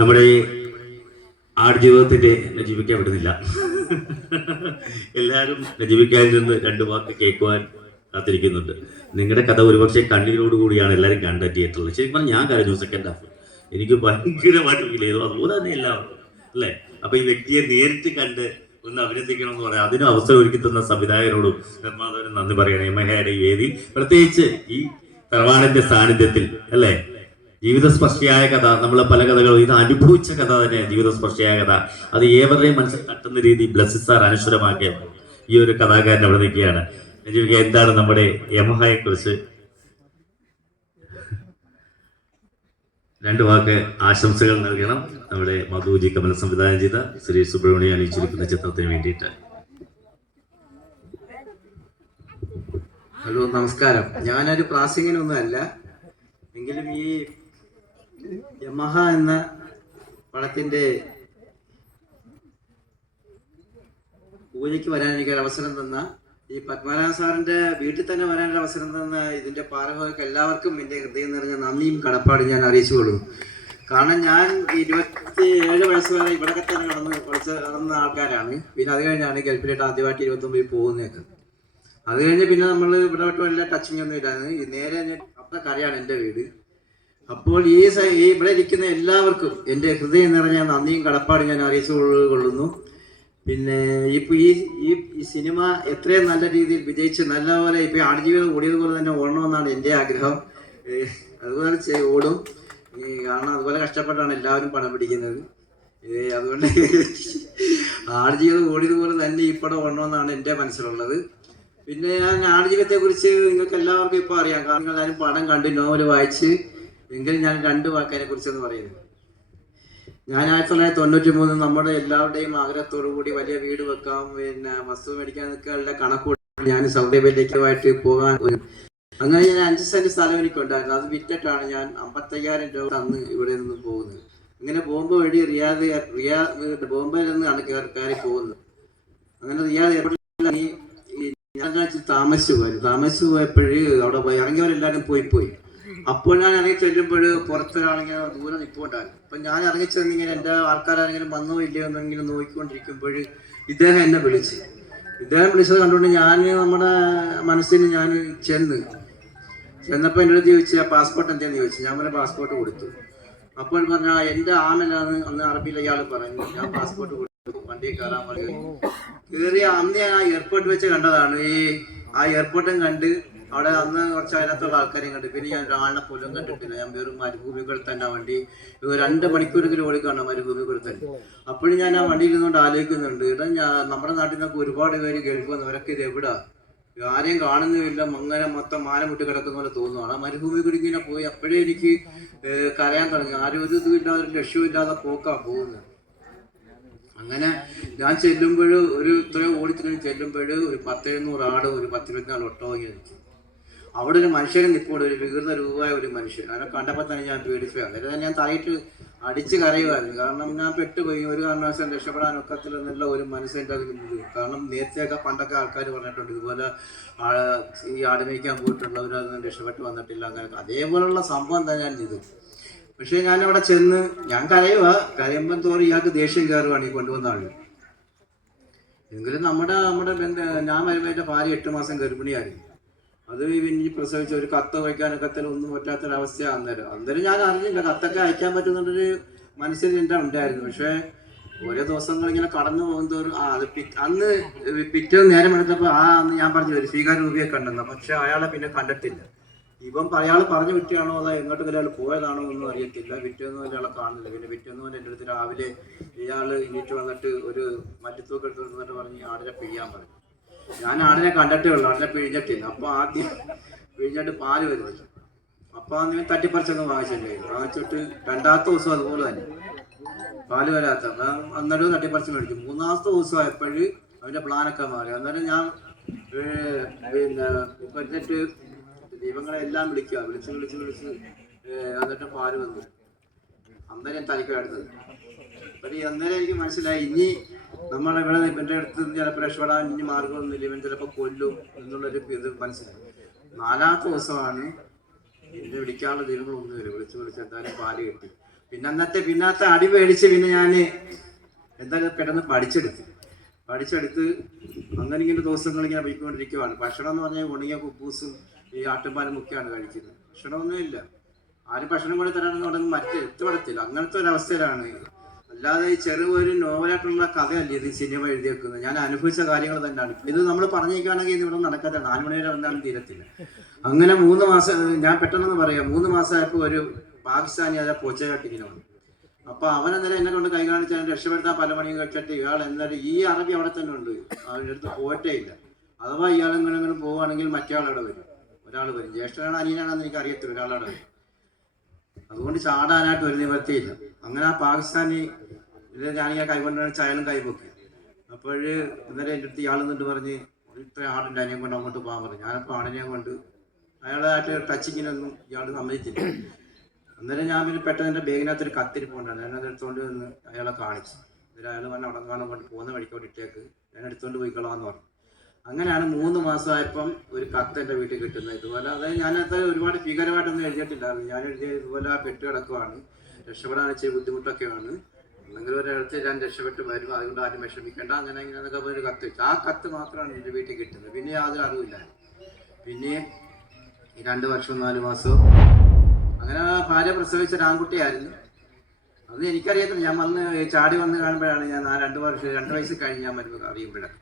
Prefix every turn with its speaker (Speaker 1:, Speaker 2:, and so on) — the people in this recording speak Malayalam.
Speaker 1: നമ്മുടെ ഈ ആടുജീവിതത്തിന്റെ നജീവിക്കാൻ വിടുന്നില്ല എല്ലാവരും നജീവിക്കാനിൽ നിന്ന് രണ്ട് വാക്ക് കേൾക്കുവാൻ കാത്തിരിക്കുന്നുണ്ട്. നിങ്ങളുടെ കഥ ഒരുപക്ഷെ കണ്ണീരോട് കൂടിയാണ് എല്ലാവരും കണ്ട തിയേറ്ററിൽ ശരിക്കും പറഞ്ഞാൽ ഞാൻ കരഞ്ഞു സെക്കൻഡ് ഹാഫ് എനിക്ക് ഭയങ്കരമായിട്ട് ഫീൽ ചെയ്തു. അതുപോലെ തന്നെ എല്ലാവർക്കും അല്ലേ? അപ്പൊ ഈ വ്യക്തിയെ നേരിട്ട് കണ്ട് ഒന്ന് അഭിനന്ദിക്കണം എന്ന് പറയാം. അതിനും അവസരം ഒരുക്കി തന്ന സംവിധായകരോടും നിർമ്മാതാവിനും നന്ദി പറയണം. എമ്മഹയുടെ ഈ വേദി പ്രത്യേകിച്ച് ഈ തറവാടിന്റെ സാന്നിധ്യത്തിൽ അല്ലേ? ജീവിതസ്പർശിയായ കഥ നമ്മൾ പല കഥകളും ഇത് അനുഭവിച്ച കഥ തന്നെ ജീവിതസ്പർശിയായ കഥ. അത് ഏവരുടെയും മനസ്സിൽ തട്ടുന്ന രീതി ബ്ലസ്സി സാർ അനശ്വരമാക്കിയ ഈ ഒരു കഥാകാരൻ അവിടെ നിൽക്കുകയാണ്. രഞ്ജിവിക എന്താണ് നമ്മുടെ യമഹയെ കുറിച്ച് രണ്ട് വാക്ക് ആശംസകൾ നൽകണം. നമ്മുടെ മധുജി കമൽ സംവിധാനം ചെയ്ത ശ്രീ സുബ്രഹ്മണ്യം അണിയിച്ചിരിക്കുന്ന ചിത്രത്തിന് വേണ്ടിയിട്ട്.
Speaker 2: ഹലോ നമസ്കാരം. ഞാനൊരു പ്രാസംഗികനൊന്നും അല്ല എങ്കിലും ഈ യമഹ എന്ന പടത്തിന്റെ പൂജയ്ക്ക് വരാൻ എനിക്ക് അവസരം തന്ന ഈ പത്മനാഭ സാറിന്റെ വീട്ടിൽ തന്നെ വരാനൊരു അവസരം തന്ന ഇതിന്റെ പാരഭവർക്ക് എല്ലാവർക്കും എന്റെ ഹൃദയം നിറഞ്ഞ നന്ദിയും കടപ്പാടും ഞാൻ അറിയിച്ചുകൊള്ളും. കാരണം ഞാൻ ഇരുപത്തി ഏഴ് വയസ്സ് വരെ ഇവിടെ തന്നെ നടന്ന് കുറച്ച് നടന്ന ആൾക്കാരാണ്. പിന്നെ അത് കഴിഞ്ഞാണ് ഗൾഫിലോട്ട് ആദ്യമായിട്ട് ഇരുപത്തൊമ്പതിൽ പോകുന്നതൊക്കെ. അത് കഴിഞ്ഞ് പിന്നെ നമ്മൾ ഇവിടെ വല്ല ടച്ചിങ് ഒന്നും ഇല്ലായിരുന്നു നേരെ അപ്പുറത്തെ കരയാണ് എന്റെ വീട്. അപ്പോൾ ഈ ഇവിടെ ഇരിക്കുന്ന എല്ലാവർക്കും എന്റെ ഹൃദയം നിറഞ്ഞ നന്ദിയും കടപ്പാടും ഞാൻ അറിയിച്ചു കൊള്ളുന്നു. പിന്നെ ഇപ്പൊ ഈ ഈ സിനിമ എത്രയും നല്ല രീതിയിൽ വിജയിച്ച് നല്ലപോലെ ഇപ്പൊ ആടുജീവിതം ഓടിയതുപോലെ തന്നെ ഓടണമെന്നാണ് എന്റെ ആഗ്രഹം. അതുപോലെ ഓടും. ഈ കാരണം അതുപോലെ കഷ്ടപ്പെട്ടാണ് എല്ലാവരും പണം പിടിക്കുന്നത്. അതുകൊണ്ട് ആടുജീവിതം ഓടിയതുപോലെ തന്നെ ഈ പടം ഓടണമെന്നാണ് എന്റെ മനസ്സിലുള്ളത്. പിന്നെ ഞാൻ ആടുജീവിതത്തെ കുറിച്ച് നിങ്ങൾക്ക് എല്ലാവർക്കും ഇപ്പൊ അറിയാം. കാരണം ആരും പടം കണ്ട് നോവൽ വായിച്ച് എങ്കിലും ഞാൻ രണ്ട് വാക്കിനെ കുറിച്ചെന്ന് പറയുന്നത് ഞാൻ ആയിരത്തി തൊള്ളായിരത്തി തൊണ്ണൂറ്റി മൂന്ന് നമ്മുടെ എല്ലാവരുടെയും ആഗ്രഹത്തോടു കൂടി വലിയ വീട് വെക്കാം പിന്നെ വസ്തു മേടിക്കാൻ നിൽക്കാനുള്ള കണക്കൂടി ഞാൻ സൗദി അറേബ്യയിലേക്കുമായിട്ട് പോകാൻ ഒരു അങ്ങനെ ഞാൻ അഞ്ച് സെന്റ് സ്ഥലം എനിക്കുണ്ടായിരുന്നു. അത് വിറ്റിട്ടാണ് ഞാൻ അമ്പത്തയ്യായിരം രൂപ തന്ന് ഇവിടെ നിന്ന് പോകുന്നത്. അങ്ങനെ ബോംബെ വഴി റിയാദ് റിയാ ബോംബെയിൽ നിന്നാണ് കയറി പോകുന്നത്. അങ്ങനെ റിയാദ് എയർപോർട്ടിൽ ഞാൻ താമസിച്ചു പോയത്. താമസിച്ചു പോയപ്പോഴേ അവിടെ പോയി ഇറങ്ങിയവരെല്ലാവരും പോയി പോയി. അപ്പോൾ ഞാൻ ഇറങ്ങി ചെല്ലുമ്പോൾ പുറത്തൊരാളിങ്ങനെ ദൂരെ നിൽപ്പുണ്ടായിരുന്നു അപ്പൊ ഞാൻ ഇറങ്ങി ചെന്നിങ്ങനെ എന്റെ ആൾക്കാരാരെങ്കിലും വന്നോ ഇല്ലയോ എന്നെങ്കിലും നോക്കിക്കൊണ്ടിരിക്കുമ്പോൾ ഇദ്ദേഹം എന്നെ വിളിച്ച്. ഇദ്ദേഹം വിളിച്ചത് കണ്ടുകൊണ്ട് ഞാൻ നമ്മുടെ മനസ്സിന് ഞാൻ ചെന്ന് ചെന്നപ്പോൾ എന്നോട് അടുത്ത് ചോദിച്ചു പാസ്പോർട്ട് എന്തെന്ന്? ചോദിച്ചു. ഞാൻ പറഞ്ഞ പാസ്പോർട്ട് കൊടുത്തു. അപ്പോൾ പറഞ്ഞ എന്റെ ആമനാണ് അന്ന് അറബിയിൽ അയാൾ പറഞ്ഞു. ഞാൻ പാസ്പോർട്ട് കൊടുത്തു. വണ്ടി കയറാൻ പറഞ്ഞു. കയറി അന്ന് ഞാൻ ആ എയർപോർട്ട് വെച്ച് കണ്ടതാണ്. ഈ ആ എയർപോർട്ടും കണ്ട് അവിടെ അന്ന് കുറച്ച് അതിനകത്തുള്ള ആൾക്കാരെയും കണ്ടു. പിന്നെ ഞാൻ ഒരാളിനെ പോലും കണ്ടിട്ടില്ല. ഞാൻ വെറും മരുഭൂമികൾ തന്നെ വണ്ടി രണ്ട് മണിക്കൂറെങ്കിലും ഓടിക്കാണ് മരുഭൂമി കൂടെ തന്നെ. അപ്പോഴും ഞാൻ ആ വണ്ടിയിൽ നിന്നുകൊണ്ട് ആലോചിക്കുന്നുണ്ട് ഇടാ ഞാൻ നമ്മുടെ നാട്ടിൽ നിന്നൊക്കെ ഒരുപാട് പേര് ഗൾഫ് വന്നവരൊക്കെ ഇത് എവിടാ? ആരെയും കാണുന്നില്ല. മങ്ങനെ മൊത്തം മാല മുട്ടി കിടക്കുന്ന പോലെ തോന്നുവാണ് മരുഭൂമി കുടുങ്ങിനെ പോയി. അപ്പോഴേ എനിക്ക് കരയാൻ തുടങ്ങി. ആരും ഒരു ഇതും ഇല്ലാതെ ഒരു ഇല്ലാതെ പോക്കാ പോകുന്നത്. അങ്ങനെ ഞാൻ ചെല്ലുമ്പോൾ ഒരു ഇത്രയും ഓടിച്ചു ചെല്ലുമ്പോൾ ഒരു പത്തെഴുന്നൂറ് ആട് ഒരു പത്തിരുപത്തിനാല് ഒട്ടോ ഇങ്ങനെ അവിടെ ഒരു മനുഷ്യനെ നിൽപ്പുണ്ട് ഒരു വികൃത രൂപമായ ഒരു മനുഷ്യൻ. അവനെ കണ്ടപ്പോൾ തന്നെ ഞാൻ പേടിച്ചു തന്നെ ഞാൻ തലയിട്ട് അടിച്ച് കരയുമായിരുന്നു. കാരണം ഞാൻ പെട്ടുപോയി. ഒരു കാരണവശാലും രക്ഷപ്പെടാൻ ഒക്കത്തില്ലെന്നുള്ള ഒരു മനസ്സിന്റെ അതിൽ കാരണം നേരത്തെയൊക്കെ പണ്ടൊക്കെ ആൾക്കാർ പറഞ്ഞിട്ടുണ്ട് ഇതുപോലെ ഈ ആട് മേയ്ക്കാൻ പോയിട്ടുള്ളവരൊന്നും രക്ഷപ്പെട്ട് വന്നിട്ടില്ല അങ്ങനെ അതേപോലുള്ള സംഭവം തന്നെയാണ് ഇത്. പക്ഷേ ഞാൻ അവിടെ ചെന്ന് ഞാൻ കരയുക. കരയുമ്പം തോറും ഇയാൾക്ക് ദേഷ്യം കയറുകയാണ് ഈ കൊണ്ടുവന്ന ആൾ. എങ്കിലും നമ്മുടെ നമ്മുടെ ബന്ധ ഞാൻ വരുമ്പോൾ എന്റെ ഭാര്യ എട്ട് മാസം ഗർഭിണിയായിരുന്നു. അത് പിന്നെ പ്രസവിച്ച ഒരു കത്ത് വയ്ക്കാനൊക്കെ ഒന്നും പറ്റാത്തൊരവസ്ഥ അന്നേരം. അന്നേരം ഞാൻ അറിഞ്ഞില്ല. കത്തൊക്കെ അയക്കാൻ പറ്റുന്നുള്ളൊരു മനസ്സിൽ എന്റെ ഉണ്ടായിരുന്നു. പക്ഷേ ഓരോ ദിവസങ്ങൾ ഇങ്ങനെ കടന്നു പോകുന്നതോറും ആ അത് അന്ന് പിറ്റേന്ന് നേരം എടുത്തപ്പോൾ ആ അന്ന് ഞാൻ പറഞ്ഞു ഒരു സ്വീകാര രൂപയെ കണ്ടെന്ന്. പക്ഷെ അയാളെ പിന്നെ കണ്ടിട്ടില്ല. ഇപ്പം അയാൾ പറഞ്ഞു വിറ്റാണോ അതോ എങ്ങോട്ടെങ്കിലും അയാൾ പോയതാണോ ഒന്നും അറിയത്തില്ല. പിറ്റേന്ന് അയാളെ കാണുന്നില്ല. പിന്നെ പിറ്റേന്ന് പോലെ എന്റെ അടുത്ത് രാവിലെ ഇയാൾ എണീറ്റ് വന്നിട്ട് ഒരു മറ്റു എടുത്ത് വന്നിട്ട് പറഞ്ഞ് ആടിനെ പിഴിയാൻ പറഞ്ഞു. ഞാൻ ആടിനെ കണ്ടിട്ടേ ഉള്ളൂ. ആടിനെ പിഴിഞ്ഞിട്ടില്ല. അപ്പൊ ആദ്യം പിഴിഞ്ഞിട്ട് പാൽ വരുന്നില്ല അപ്പൊ അന്ന് തട്ടിപ്പറിച്ചൊക്കെ വാങ്ങിച്ചിട്ടുണ്ടായി വാങ്ങിച്ചിട്ട് രണ്ടാമത്തെ ദിവസം അതുപോലെ തന്നെ. പാൽ വരാത്ത അപ്പൊ അന്നേരം തട്ടിപ്പറിച്ച് മേടിച്ചു മൂന്നാമത്തെ ദിവസം ആയപ്പോഴ് അവന്റെ പ്ലാനൊക്കെ മാറി. അന്നേരം ഞാൻ പിന്നെ എന്നിട്ട് ദൈവങ്ങളെ എല്ലാം വിളിക്കുക. വിളിച്ച് വിളിച്ച് വിളിച്ച് എന്നിട്ട് പാൽ വന്നു. അന്നേരം തനിക്ക് പക്ഷേ അന്നേരം എനിക്ക് മനസ്സിലായി. ഇനി നമ്മുടെ ഇവിടെ ഇവന്റെ അടുത്ത് ചിലപ്പോൾ രക്ഷപ്പെടാൻ ഇനി മാർഗമൊന്നുമില്ല. ഇവൻ ചിലപ്പോൾ കൊല്ലും എന്നുള്ളൊരു ഇത് മനസ്സിലായി. നാലാമത്തെ ദിവസമാണ് എന്നെ വിളിക്കാനുള്ള ദൈവങ്ങൾ ഒന്നും വരും. വിളിച്ച് വിളിച്ച് എന്തായാലും പാൽ കിട്ടി. പിന്നെ അന്നത്തെ പിന്നത്തെ അടി മേടിച്ച് പിന്നെ ഞാൻ എന്തായാലും പെട്ടെന്ന് പഠിച്ചെടുത്തു. പഠിച്ചെടുത്ത് അങ്ങനെ ഇങ്ങനെ ദിവസങ്ങൾ ഇങ്ങനെ പോയിക്കൊണ്ടിരിക്കുവാണ്. ഭക്ഷണം എന്ന് പറഞ്ഞാൽ ഉണങ്ങിയ കുപ്പൂസും ഈ ആട്ടുംപാലും ഒക്കെയാണ് കഴിക്കുന്നത്. ഭക്ഷണമൊന്നുമില്ല. ആരും ഭക്ഷണം കൂടി തരാണെന്ന് പറഞ്ഞാൽ മറ്റേ എത്തുപടത്തില്ല അങ്ങനത്തെ ഒരവസ്ഥയിലാണ് അല്ലാതെ ഈ ചെറു ഒരു നോവലായിട്ടുള്ള കഥയല്ല ഇത് സിനിമ എഴുതി വെക്കുന്നത് ഞാൻ അനുഭവിച്ച കാര്യങ്ങൾ തന്നെയാണ്. ഇത് നമ്മൾ പറഞ്ഞേക്കുകയാണെങ്കിൽ ഇത് ഇവിടെ നടക്കാത്ത നാല് മണി വരെ വന്നാലും തീരത്തില്ല. അങ്ങനെ മൂന്ന് മാസം ഞാൻ പെട്ടെന്ന് പറയാം. മൂന്ന് മാസമായപ്പോൾ ഒരു പാകിസ്ഥാനി അതെ പോച്ചകാട്ടിങ്ങനെ വന്നു അപ്പൊ അവൻ അന്നേരം എന്നെ കൊണ്ട് കൈ കാണിച്ച് എന്നെ രക്ഷപ്പെടുത്താൻ പല മണിയും കഴിച്ചിട്ട് ഇയാൾ എന്നാലും ഈ അറബി അവിടെ തന്നെ ഉണ്ട്. അവരുടെ അടുത്ത് പോയിട്ടേ ഇല്ല. അഥവാ ഇങ്ങനെ പോവുകയാണെങ്കിൽ മറ്റേ വരും. ഒരാൾ വരും. ജ്യേഷ്ഠനാണ് അനിയനാണെന്ന് എനിക്ക് അറിയത്തില്ല ഒരാളവിടെ വരും. അതുകൊണ്ട് ചാടാനായിട്ട് ഒരു നിവർത്തിയില്ല അങ്ങനെ ആ പാകിസ്ഥാനി ഇത് ഞാനിങ്ങനെ കൈകൊണ്ടാണ് ചായലും കൈപൊക്കി അപ്പോഴ് ഇന്നലെ എന്റെ അടുത്ത് ഇയാൾ നിന്നിട്ട് പറഞ്ഞ് ഇത്ര ആടിന്റെ അനിയൻ കൊണ്ട് അങ്ങോട്ട് പോകാൻ പറഞ്ഞു. ഞാനപ്പോൾ ആടിനെ കൊണ്ട് അയാളായിട്ട് ടച്ചിങ്ങിനൊന്നും ഇയാൾ സമ്മതിച്ചില്ല. അന്നേരം ഞാൻ പിന്നെ പെട്ടെന്ന് എന്റെ ബാഗിനകത്ത് ഒരു കത്തിരിപ്പുണ്ടായിരുന്നു ഞാൻ അത് എടുത്തുകൊണ്ട് വന്ന് അയാളെ കാണിച്ചു. എന്നിട്ട് അയാൾ പറഞ്ഞ അവിടെ കാണാൻ കൊണ്ട് പോകുന്ന വഴിക്കോട്ട് ഇട്ടേക്ക്. ഞാൻ എടുത്തുകൊണ്ട് പോയിക്കളാന്ന് പറഞ്ഞു. അങ്ങനെയാണ് മൂന്ന് മാസമായപ്പം ഒരു കത്ത് എന്റെ വീട്ടിൽ കിട്ടുന്നത്. ഇതുപോലെ അതായത് ഞാനത് ഒരുപാട് ഭീകരമായിട്ടൊന്നും എഴുതിയിട്ടില്ലായിരുന്നു. ഞാൻ എഴുതിയ ഇതുപോലെ പെട്ട് കിടക്കുവാണ്. രക്ഷപ്പെടാൻ ഇച്ചിരി ബുദ്ധിമുട്ടൊക്കെയാണ്. എന്തെങ്കിലും ഒരിടത്ത് ഞാൻ രക്ഷപ്പെട്ട് വരും അതുകൊണ്ട് ആരും വിഷമിക്കേണ്ട അങ്ങനെ ഇങ്ങനെയൊക്കെ ഒരു കത്ത് ആ കത്ത് മാത്രമാണ് എന്റെ വീട്ടിൽ കിട്ടുന്നത്. പിന്നെ യാതൊരു അറിവില്ല. പിന്നെ ഈ രണ്ട് വർഷം നാല് മാസം അങ്ങനെ ഭാര്യ പ്രസവിച്ച ആൺകുട്ടിയായിരുന്നു. അത് എനിക്കറിയത്തില്ല. ഞാൻ വന്ന് ചാടി വന്ന് കാണുമ്പോഴാണ് ഞാൻ ആ രണ്ട് വർഷം രണ്ട് വയസ്സ് കഴിഞ്ഞ് ഞാൻ വരുമ്പോൾ അറിയുമ്പോഴാണ്